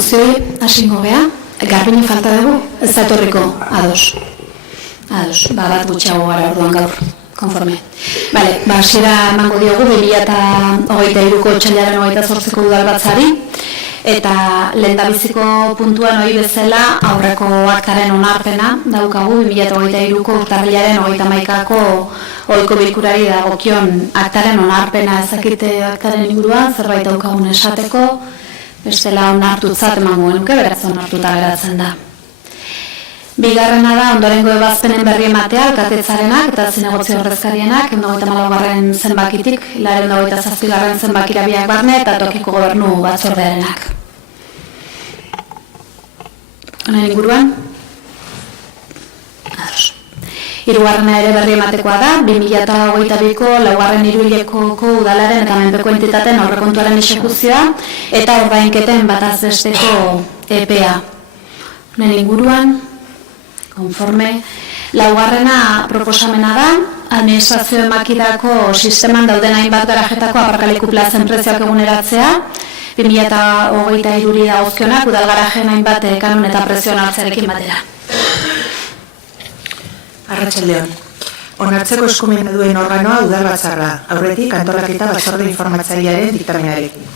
guztioi, hasingo gea, garbine falta dugu, ez da etorriko, ados, bat gutxiago gara orduan gaur, konforme. Bale, hasiera emango diogu 2023ko otsailaren 28ko udalbatzari, eta lehendabiziko puntuan hori bezala aurreko aktaren onarpena daukagu 2023ko urtarrilaren 31ko ohiko bilkurari dagokion aktaren onarpena. Ezakite aktaren inguruan zerbait daukagun esateko, bestela onartutzat emango genuke, beraz onartuta geratzen da. Bigarrena da ondorengo ebazpenen berri ematea alkatetzarenak eta zinegotzi ordezkarienak 154. zenbakitik 127. zenbakira biak barne eta tokiko gobernu batzordearenak. Honen inguruan? Ados. Hirugarrena ere berri ematekoa da, 2022ko 4. hiruhilekoko udalaren eta menpeko entitateen aurrekontuaren exekuzioa eta ordainketen bataz besteko epea. Honen inguruan? Konforme, laugarrena proposamena da, administrazio emakidako sisteman dauden hainbat garajetako aparkaleku plazen prezioak eguneratzea, 2023 dagozkionak udal garajen hainbat kanon eta prezioan hartzearekin batera. Arratsaldeon. Onartzeko eskumena duen organoa udalbatzarra, aurretik antolaketa batzorde informatzailearen diktamenarekin.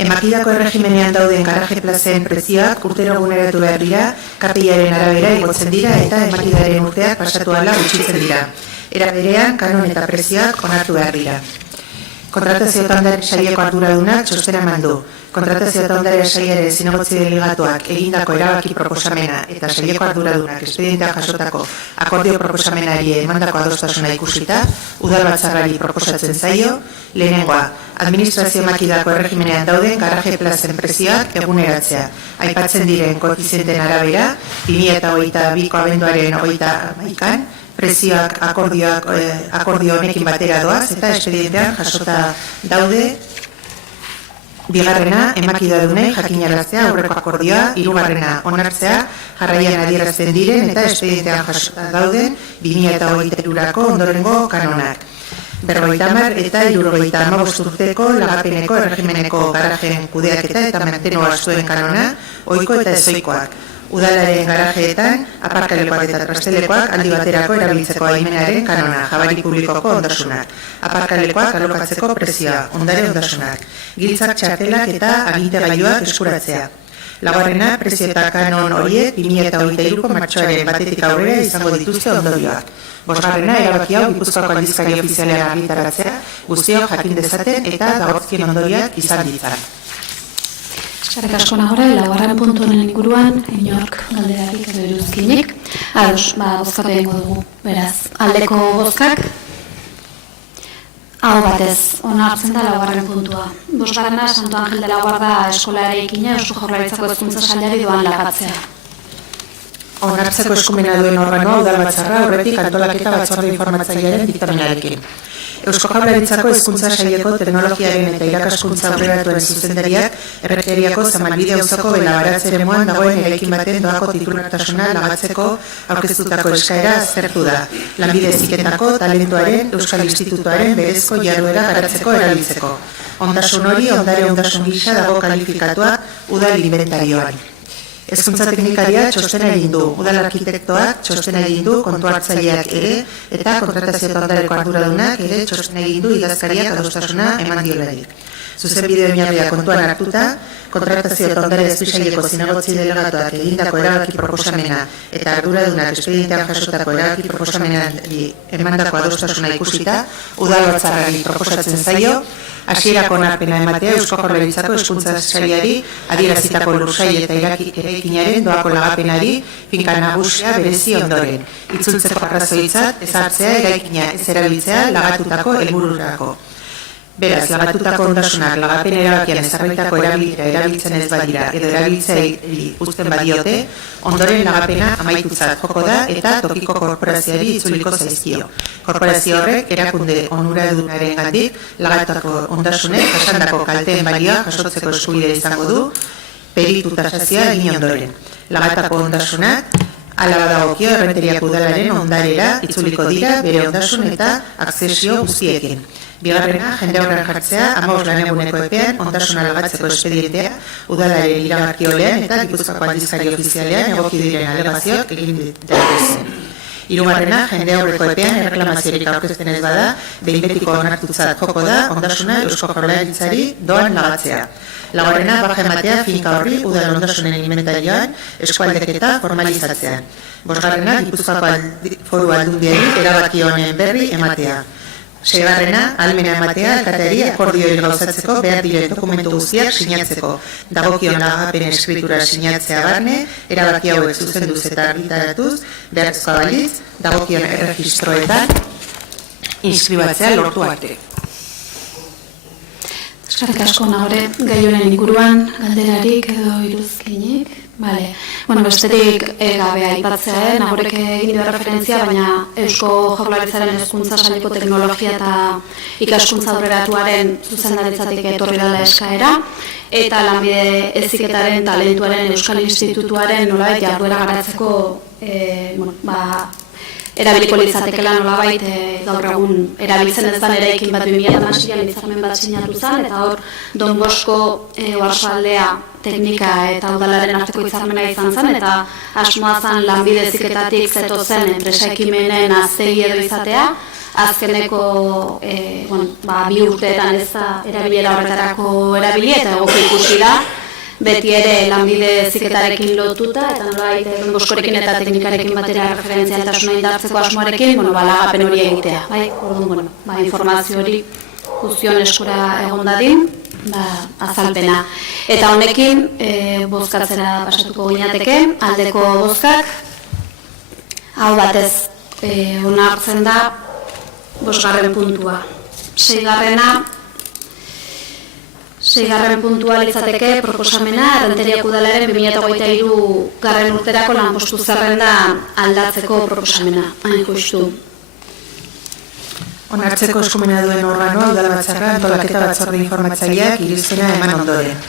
Emakidako erregimenean dauden garaje plazen prezioak urtero eguneratu behar dira, KPIaren arabera igotzen dira eta emakidaren urteak pasatu ahala gutxitzen dira. Era berean, kanon eta prezioak onartu behar dira. Kontratazio eta ondare saileko arduradunak txostena eman du. Kontratazio eta ondare sailaren zinegotzi delegatuak egindako erabaki proposamena eta saileko arduradunak espedienteak jasotako akordio proposamenari emandako adostasuna ikusita, udalbatzarrari proposatzen zaio, lehenengoa, administrazio makidako erregimenean dauden garaje plazen prezioak eguneratzea. Aipatzen diren koefizienten arabera, 2022ko abenduaren 21an, prezioak akordio honekin batera doaz eta espedientean jasota daude. Bigarrena, emakidadunei jakinaraztea aurreko akordioa, hirugarrena onartzea, jarraian adierazten diren eta espedientean jasota dauden 2023ko ondorengo kanonak. 50 eta 75 urteko lagapeneko erregimeneko garajen kudeaketa eta mantenua zuen kanona, ohiko eta ezoikoak. Udalaren garajeetan, aparkalekuak eta trastelekoak aldi baterako erabiltzeko aimenaren kanona, jabari publikoko ondasunak. Aparkalekuak alokatzeko prezioa, ondare ondasunak. Giltzak txartelak eta agintegailuak eskuratzea. Laugarrena, prezio eta kanon horiek 2023ko martxoaren batetik aurrera izango dituzte ondorioak. Bosgarrena, erabaki hau Gipuzkoako aldizkari ofizialean argitaratzea, guztiok jakin dezaten eta dagozkien ondorioak izan ditzan. Eskerrik asko nagore, laugarren puntu honen inguruan, inork galderarik edo iruzkinik. Ados, bozkatu egingo dugu, beraz. Aldeko bozkak, hau batez, onartzen da laugarren puntua. Bosgarrena, Santo Angel de la Guarda eskola eraikina Eusko Jaurlaritzako hezkuntza sailari doan lagatzea. Onartzeko eskumena duen organoa udalbatzarra aurretik antolaketa batzorde informatzailearen diktamenarekin. Eusko Jaurlaritzako hezkuntza saileko teknologiaren eta irakaskuntza aurreratuen zuzendariak Errekeriako Zamalbide auzoko Belabaratz eremuan dagoen eraikin baten doako titulartasuna lagatzeko aurkeztutako eskaera aztertu da. Lanbide heziketako talentuaren Euskal Institutuaren berezko jarduera garatzeko erabiltzeko. Ondasun hori ondare ondasun gisa dago kalifikatua udal inventarioan. Hezkuntza teknikaria txostena egin du, udal arkitektoak txostena egin du, kontu hartzaileak ere, eta kontratazio eta ondareko arduradunak ere txostena egin du idazkariak adostasuna eman diolarik. Zuzenbide oinarria kontuan hartuta, kontratazio eta ondare espezialeko zinegotzi delegatuak egindako erabaki proposamena eta arduradunak espedientean jasotako erabaki proposamenari emandako adostasuna ikusita, udalbatzarrari proposatzen zaio, hasierako onarpena ematea Eusko Jaurlaritzako hezkuntza sailari adierazitako lursail eta eraikinaren doako lagapenari finka nagusia berezi ondoren. Itzultzeko arrazoitzat ezartzea eraikina ez erabiltzea lagatutako helbururako. Beraz, lagatutako ondasunak lagapen erabakian ezarritako erabiltzen ez badira edo erabiltzeari uzten badiote, ondoren lagapena amaitutzat joko da eta tokiko korporazioari itzuliko zaizkio. Korporazio horrek erakunde onuradunaren gandik lagatutako ondasunek jasandako kalteen balioa jasotzeko eskubidea izango du, peritu tasazioa egin ondoren. Lagatutako ondasunak Hala badagokio Errenteriako udalaren ondarera itzuliko dira bere ondasun eta akzesio guztiekin. Bigarrena, jende aurrean jartzea, 15 laneguneko epean, ondasuna algatzeko espedientea, udalaren iragarki olean eta Gipuzkoako aldizkari ofizialean egoki diren alegazioak egin daitezen. Hirugarrena, jende aurreko epean erreklamaziorik aurkezten ez bada, behin betiko onartutzat joko da, ondasuna Eusko Jaurlaritzari doan lagatzea. Laugarrena, baja ematea finka horri udal ondasunen inventarioan eskualdeketa formalizatzean. Bosgarrena, Gipuzkoako Foru Aldundiari erabaki honen berri ematea. Seigarrena, ahalmena ematea alkateari akordiorik gauzatzeko behar diren dokumentu guztiak sinatzeko. Dagokion lagapen eskritura sinatzea barne, erabaki hauek zuzenduz eta argitaratuz, behartzkoa balitz, dagokion erregistroetan inskribatzea lortu arte. Eskerrik asko nagore gai honen inguruan galderarik edo iruzkinik. Vale. Bueno, besterik gabe aipatzea, nagorek egin dio referentzia, baina Eusko Jaurlaritzaren hezkuntza saileko teknologia eta ikaskuntza aurreratuaren zuzendaritzatik etorri dela eskaera, eta lanbide heziketaren talentuaren Euskal Institutuaren nolabait jarduera garatzeko erabiliko litzatekela nolabait gaur egun erabiltzen ez den eraikin bat 2016an hitzarmen bat sinatu zen, eta hor Don Bosco oarsoaldea teknika eta udalaren arteko hitzarmena izan zen, eta asmoa zen lanbide heziketatik zetozen enpresa ekimenen aztegi edo izatea, azkeneko 2 urteetan ez da erabilera horretarako erabili, eta egoki ikusi da, beti ere lanbide heziketarekin lotuta, eta nolabait Don Boscorekin eta teknikarekin batera referentzialtasuna indartzeko asmoarekin, lagapen hori egitea. Orduan, informazio hori guztion eskura egon dadin, azalpena. Eta honekin, bozkatzera pasatuko ginateke, aldeko bozkak, hau batez onartzen da 5. puntua. 6. puntua litzateke proposamena Errenteriako udalaren 2023 urterako lanpostu zerrenda aldatzeko proposamena. Hain justu. Onartzeko eskumena duen organoa udalbatzarra antolaketa batzorde informatzaileak irizpena eman ondoren.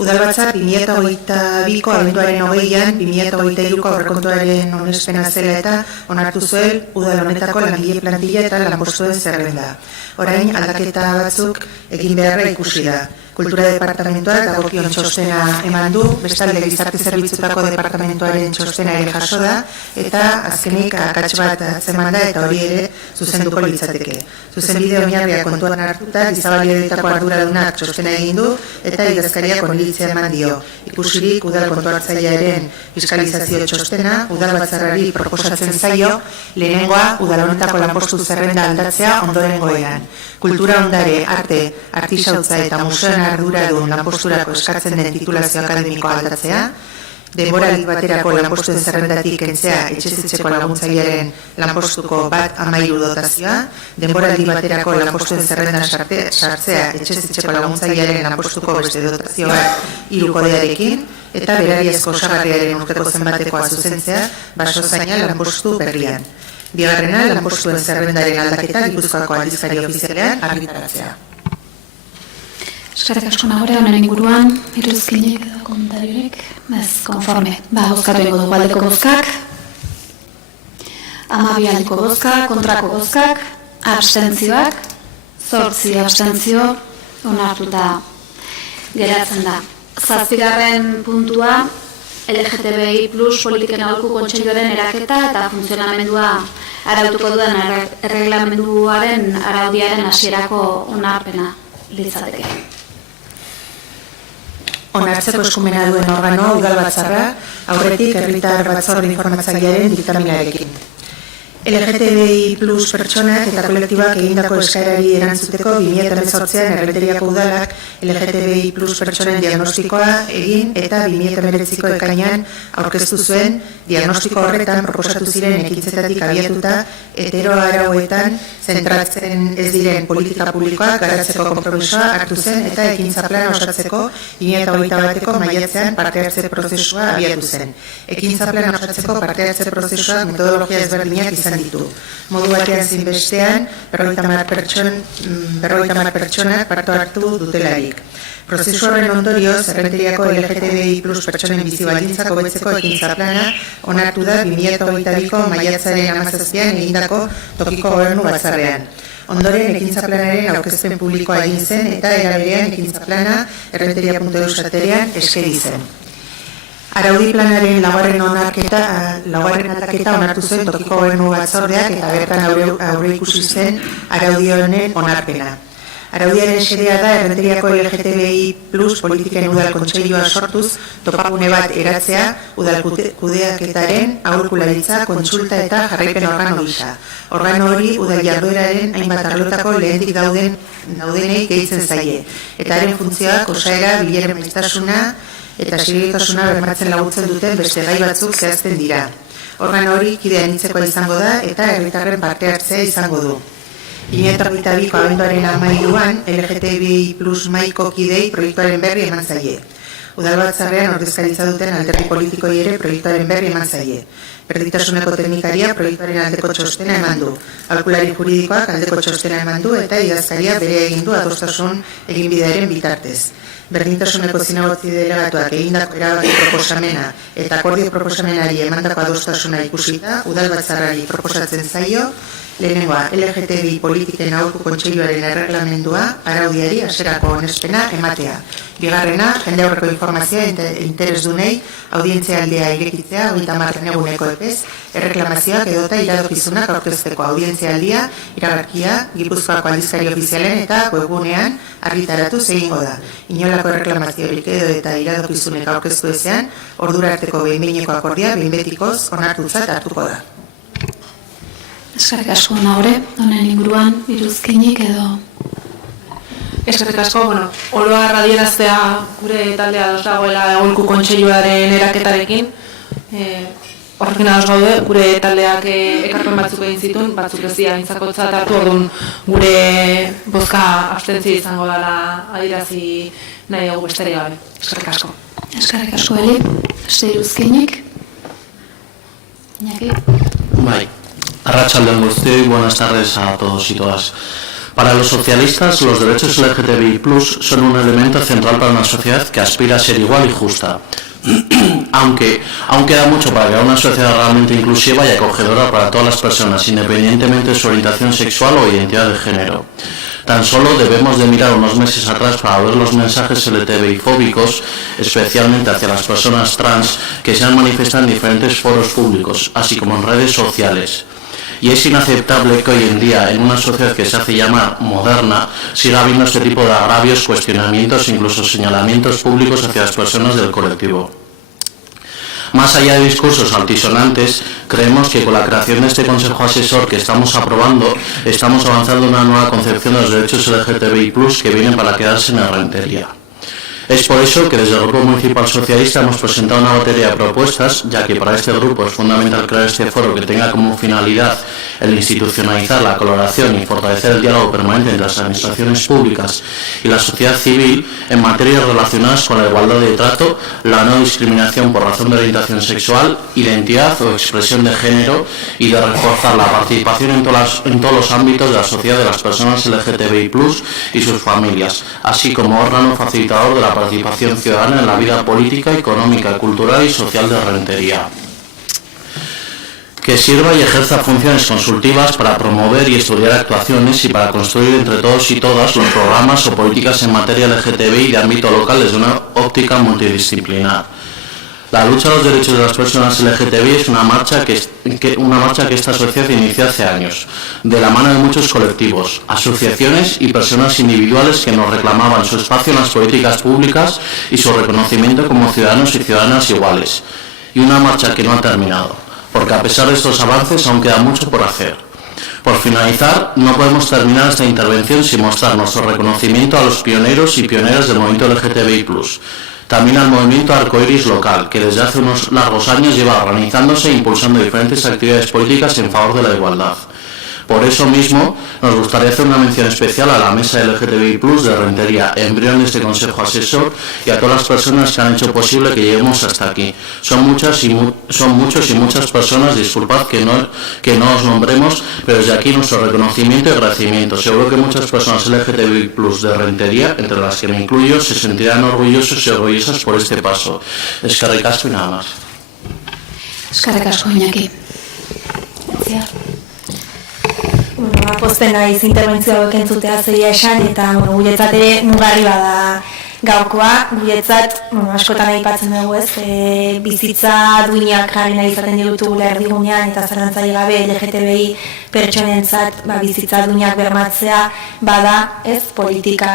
Udalbatzar 2022ko abenduaren 20an 2023ko aurrekontuaren onespena zela eta onartu zuen udal honetako langile plantilla eta lanpostuen zerrenda. Orain aldaketa batzuk egin beharra ikusi da. Kultura departamentuak dagokion txostena eman du, bestalde gizarte zerbitzutako departamentuaren txostena ere jaso da, eta azkenik akats bat atzeman da eta hori ere zuzenduko litzateke. Zuzenbide oinarria kontuan hartuta, gizabalioetako arduradunak txostena egin du eta idazkariak oniritzia eman dio. Ikusirik udal kontuhartzailearen fiskalizazio txostena, udalbatzarrari proposatzen zaio, lehenengoa udal honetako lanpostu zerrenda aldatzea ondorengoean. Kultura ondare, arte, artisautza eta museoen arduradun lanposturako eskatzen den titulazio akademikoa aldatzea, denboraldi baterako lanpostuen zerrendatik kentzea etxez-etxeko laguntzailearen lanpostuko 1-13 dotazioa, denboraldi baterako lanpostuen zerrendan sartzea etxez-etxeko laguntzailearen lanpostuko beste dotazio bat 3 kodearekin, eta berariazko osagarriaren urteko zenbatekoa zuzentzea basozaina lanpostu berrian. Bigarrena, lanpostuen zerrendaren aldaketa Gipuzkoako aldizkari ofizialean argitaratzea. Eskerrik asko nagore honen inguruan, iruzkinik edo komentariorik, konforme. Bozkatu ingo dugu aldeko bozkak, 12 aldeko bozkak, kontrako bozkak, abstentzioak, 8 abstentzio, onartuta geratzen da. 7. puntua, LGTBI+ politiken aholku kontseiluaren eraketa eta funtzionamendua arautuko duen erreglamenduaren araudiaren hasierako onarpena litzateke. Onartzeko eskumena duen organoa udalbatzarra, aurretik herritar batzorde informatzailearen diktaminarekin. LGTBI+ pertsonak eta kolektibak egindako eskaerari erantzuteko 2018an Errenteriako udalak LGTBI+ pertsonen diagnostikoa egin eta 2019ko ekainean aurkeztu zuen diagnostiko horretan proposatu ziren ekintzetatik abiatuta heteroarauetan zentratzen ez diren politika publikoak garatzeko konpromisoa hartu zen eta ekintza plana osatzeko 2021ko maiatzean parte hartze prozesua abiatu zen. Ekintza plana osatzeko parte hartze prozesua metodologia ezberdinak izan izan ditu. Modu batean zein bestean, 50 pertsonak parte hartu dutelarik. Prozesu horren ondorioz, Errenteriako LGTBI+ pertsonen bizi baldintzak hobetzeko ekintza plana onartu da 2022ko maiatzaren 17an egindako tokiko gobernu batzarrean. Ondoren, ekintza planaren aurkezpen publikoa egin zen eta era berean ekintza plana errenteria.eus aterean eskegi zen. Araudi planaren laugarren aldaketa onartu zen tokiko gobernu batzordeak eta bertan aurreikusi zen araudi honen onarpena. Araudiaren xedea da Errenteriako LGTBI+ politiken udal kontseilua sortuz topagune bat eratzea udal kudeaketaren aholkularitza, kontsulta eta jarraipen organo gisa. Organo hori udal jardueraren hainbat arlotako lehendik daudenei gehitzen zaie, eta haren funtzioak osaera, bileren maiztasuna eta seriotasuna bermatzen laguntzen duten beste gai batzuk zehazten dira. Organo hori kide anitzekoa izango da eta herritarren parte hartzea izango du. 2022ko abenduaren 13an LGTBI+ mahaiko kidei proiektuaren berri eman zaie. Udalbatzarrean ordezkaritza duten alderdi politikoi ere proiektuaren berri eman zaie. Berdintasuneko teknikaria proiektuaren aldeko txostena eman du. Aholkulari juridikoak aldeko txostena eman du eta idazkaria bere egin du adostasun eginbidearen bitartez. Berdintasuneko zinegotzi delegatuak egindako erabaki proposamena eta akordio proposamenari emandako adostasuna ikusita, udalbatzarrari proposatzen zaio, lehenengoa, LGTBI politiken aholku kontseiluaren erreglamendua araudiari hasierako onespena ematea. Bigarrena, jende aurreko informazioa interesdunei audientzialdea irekitzea 30 eguneko epez, erreklamazioak edota iradokizunak aurkezteko audientzialdia, iragarkia, Gipuzkoako aldizkari ofizialen eta webgunean argitaratu egingo da. Inolako erreklamaziorik edo eta iradokizunek aurkeztu ezean, ordura arteko behin-behineko akordia behin-betikoz onartutzat hartuko da. Eskerrik asko Naure, honen inguruan iruzkinik edo... Eskerrik asko, oroa radieraztea gure taldea ados dagoela aholku kontseiluaren eraketarekin. Horrekin ados gaude, gure taldeak ekarpen batzuk egin zituen, batzuk ez dira aintzakotzat hartu, orduan gure bozka abstentzia izango dela adierazi nahi dugu besterik gabe. Eskerrik asko. Eskerrik asko, Eli. Beste iruzkinik? Iñaki? Bai. Arratsaldeon guztioi, buenas tardes a todos y todas. Para los socialistas, los derechos LGTBI+ son un elemento central para una sociedad que aspira a ser igual y justa. Aunque aún queda mucho para crear una sociedad realmente inclusiva y acogedora para todas las personas, independientemente de su orientación sexual o identidad de género. Tan solo debemos de mirar unos meses atrás para ver los mensajes LGTBI-fóbicos, especialmente hacia las personas trans, que se han manifestado en diferentes foros públicos, así como en redes sociales. Y es inaceptable que hoy en día, en una sociedad que se hace llamar moderna, siga habiendo este tipo de agravios, cuestionamientos e incluso señalamientos públicos hacia las personas del colectivo. Más allá de discursos altisonantes, creemos que con la creación de este Consejo Asesor que estamos aprobando, estamos avanzando en una nueva concepción de los derechos LGTBI+, que vienen para quedarse en la Errentería. Es por eso que desde el Grupo Municipal Socialista hemos presentado una batería de propuestas, ya que para este grupo es fundamental crear este foro que tenga como finalidad el institucionalizar la colaboración y fortalecer el diálogo permanente entre las administraciones públicas y la sociedad civil en materias relacionadas con la igualdad de trato, la no discriminación por razón de orientación sexual, identidad o expresión de género y de reforzar la participación en todos los ámbitos de la sociedad de las personas LGTBI+ y sus familias, así como órgano facilitador de la participación ciudadana en la vida política, económica, cultural y social de Errentería. Que sirva y ejerza funciones consultivas para promover y estudiar actuaciones y para construir entre todos y todas los programas o políticas en materia LGTBI de ámbito local desde una óptica multidisciplinar. La lucha a los derechos de las personas LGTBI es una marcha que esta sociedad inició hace años, de la mano de muchos colectivos, asociaciones y personas individuales que nos reclamaban su espacio en las políticas públicas y su reconocimiento como ciudadanos y ciudadanas iguales. Y una marcha que no ha terminado, porque a pesar de estos avances aún queda mucho por hacer. Por finalizar, no podemos terminar esta intervención sin mostrar nuestro reconocimiento a los pioneros y pioneras del movimiento LGTBI+. También al movimiento Arcoiris local, que desde hace unos largos años lleva organizándose e impulsando diferentes actividades políticas en favor de la igualdad. Por eso mismo, nos gustaría hacer una mención especial a la mesa LGTBI+ de Rentería, embrión de este Consejo Asesor, y a todas las personas que han hecho posible que lleguemos hasta aquí. Son muchos y muchas personas, disculpad que no os nombremos, pero desde aquí nuestro reconocimiento y agradecimiento. Seguro que muchas personas LGTBI+ de Rentería, entre las que me incluyo, se sentirán orgullosos y orgullosas por este paso. Eskerrik asko y nada más. Eskerrik asko, Iñaki. Pozten naiz interbentzio hauek entzutea zeia esan, eta guretzat ere mugarri bada gaurkoa, guretzat askotan aipatzen dugu ez, bizitza duinak jarri nahi izaten digutugula erdigunean, eta zalantzaile gabe LGTBI pertsonentzat bizitza duinak bermatzea bada ez, politika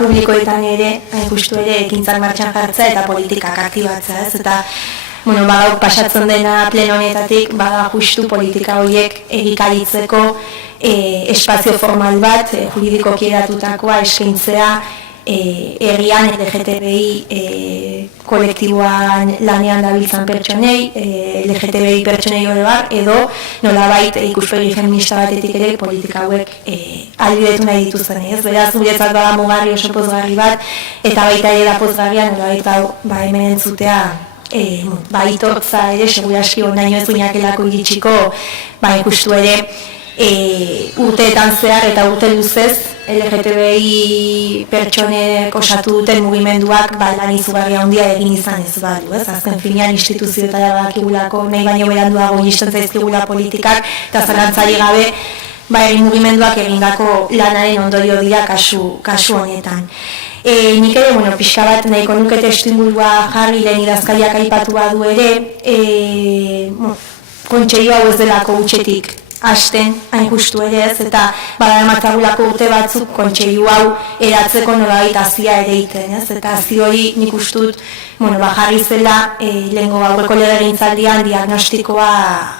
publikoetan ere, justu ere ekintzak martxan jartzea eta politikak aktibatzea ez, eta gaur pasatzen dena pleno honetatik, bada justu politika horiek egikaritzeko espazio formal bat, juridikoki eratutakoa eskaintzea herrian LGTBI kolektiboan lanean dabiltzan pertsonei, LGTBI pertsonei hori bar, edo nolabait ikuspegi feminista batetik ere politika hauek ahalbidetu nahi dituzten. Beraz, guretzat bada mugarri oso pozgarri bat, eta baita ere da pozgarria nolabait hemen entzutea aitortza ere, seguraski ondaino ez duinakelako iritsiko, justu ere urteetan zehar eta urte luzez LGTBI pertsonek osatu duten mugimenduak lan izugarria handia egin izan ez badu, ez? Azken finean instituzioetara badakigulako, nahi baino beranduago iristen zaizkigula politikak, eta zalantzari gabe egin mugimenduak egindako lanaren ondorio dira kasu honetan. Nik ere, pixka bat nahiko nuke testuingurua jarri lehen idazkariak aipatu badu ere, kontseilu hau ez delako hutsetik hasten, hain justu ere ez, eta badaramatagulako urte batzuk kontseilu hau eratzeko nolabait hazia ere egiten, ez? Eta hazi hori nik ustut, jarri zela lehengo aurreko legegintzaldian diagnostikoa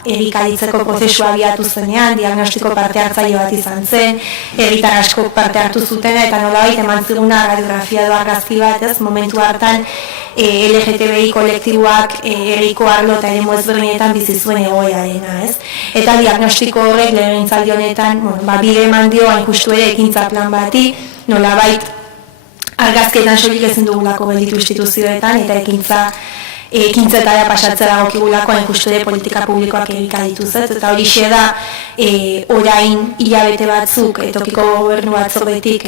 egikaritzeko prozesua abiatu zenean, diagnostiko parte hartzaile bat izan zen, herritar askok parte hartu zutena, eta nolabait eman ziguna radiografia edo argazki bat, ez? Momentu hartan LGTBI kolektiboak herriko arlo eta eremu ezberdinetan bizi zuen egoerarena, ez? Eta diagnostiko horrek legegintzaldi honetan, bide eman dio hain justu ere ekintza plan bati, nolabait argazketan soilik ezin dugulako gelditu instituzioetan, eta ekintzetara pasatzera gokigulako hain justu ere politika publikoak egikaritu zez, eta horixe da orain hilabete batzuk tokiko gobernu batzordetik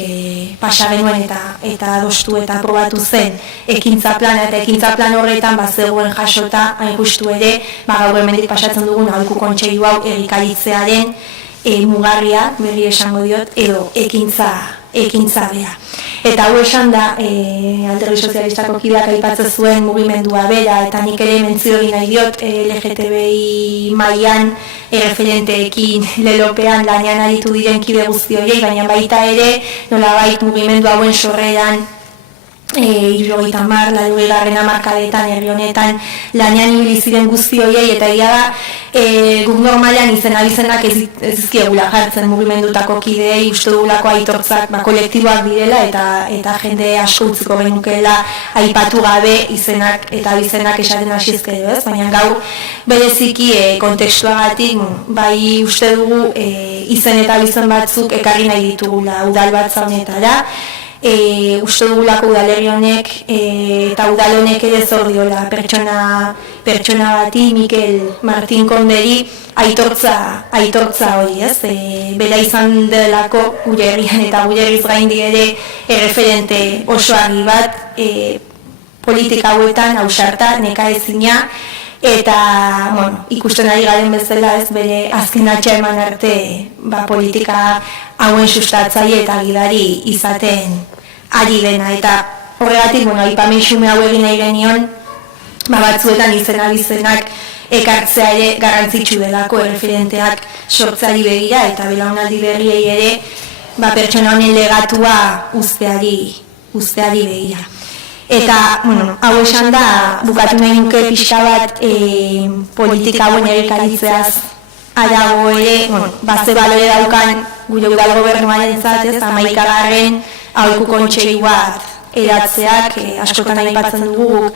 pasa genuen eta adostu eta aprobatu zen ekintza plana, eta ekintza plan horretan zegoen jasota hain justu ere gaur hemendik pasatzen dugun aholku kontseilu hau egikaritzearen mugarria, berri esango diot, edo ekintza bera. Eta hau esan da, Alderdi Sozialistako kideak aipatzen zuen mugimendua bera, eta nik ere mentzio egin nahi diot LGTBI mailan erreferenteekin lelopean lanean aritu diren kide guzti horiek, baina baita ere nolabait mugimendu hauen sorreran 70, 80 hamarkadetan herri honetan lanean ibili ziren guzti horiei, eta egia da guk normalean izen-abizenak ez dizkiegula jartzen mugimendutako kideei, uste dugulako aitortzak kolektiboak direla, eta jende asko utziko genukeela aipatu gabe izenak eta abizenak esaten hasizkero, ez? Baina gaur bereziki kontekstuagatik bai uste dugu izen eta abizen batzuk ekarri nahi ditugula udalbatza honetara, uste dugulako udalerri honek eta udal honek ere zor diola pertsona bati, Mikel Martin Konderi, aitortza hori, ez? Bera izan delako gure herrian eta gure herriz gaindi ere erreferente oso argi bat politika hauetan, ausarta, nekaezina, eta ikusten ari garen bezala, ez, bere azken eman arte politika hauen sustatzaile eta gidari izaten ari dena, eta horregatik aipamen xume hau egin nahi genion batzuetan izen-abizenak ekartzea ere garrantzitsu delako erreferenteak sortzeari begira, eta belaunaldi berriei ere pertsona honen legatua uzteari begira. Eta, hau esan da, bukatu nahi nuke pixka bat politika hauen egikaritzeaz arago ere, ze balore daukan gure udal gobernuaren zatez, 11. aholku kontseilu bat eratzeak, askotan aipatzen dugu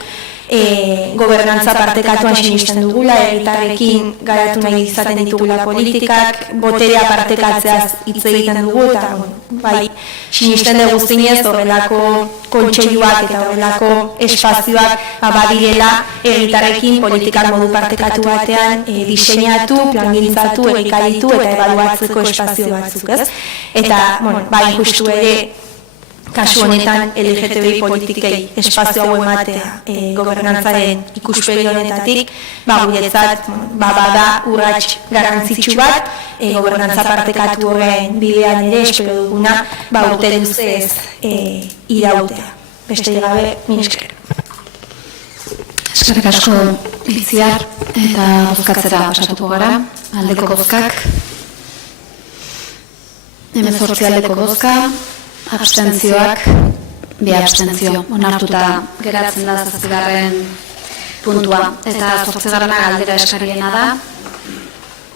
gobernantza partekatuan sinisten dugula, herritarrekin garatu nahi izaten ditugula politikak, boterea partekatzeaz hitz egiten dugu, eta bai, sinisten dugu zinez horrelako kontseiluak eta horrelako espazioak badirela herritarrekin politikak modu partekatu batean diseinatu, plangintzatu, egikaritu eta ebaluatzeko espazio batzuk, ez? Eta, bai, justu ere, kasu honetan LGTBI politikei espazio hau ematea gobernantzaren ikuspegi honetatik, guretzat bada urrats garrantzitsu bat, gobernantza partekatu horren bidean ere espero duguna urte luzez irautea. Beste gabe, mila esker. Eskerrik asko Itziar, eta bozkatzera pasatuko gara, aldeko bozkak, 18 aldeko bozka, abstentzioak, 2 abstentzio, onartuta geratzen da 7. puntua. Eta 8. galdera eskariena da,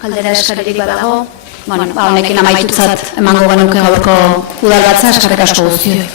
galdera eskaririk badago, honekin amaitutzat emango genuke gaurko udalbatza, eskerrik asko guztioi.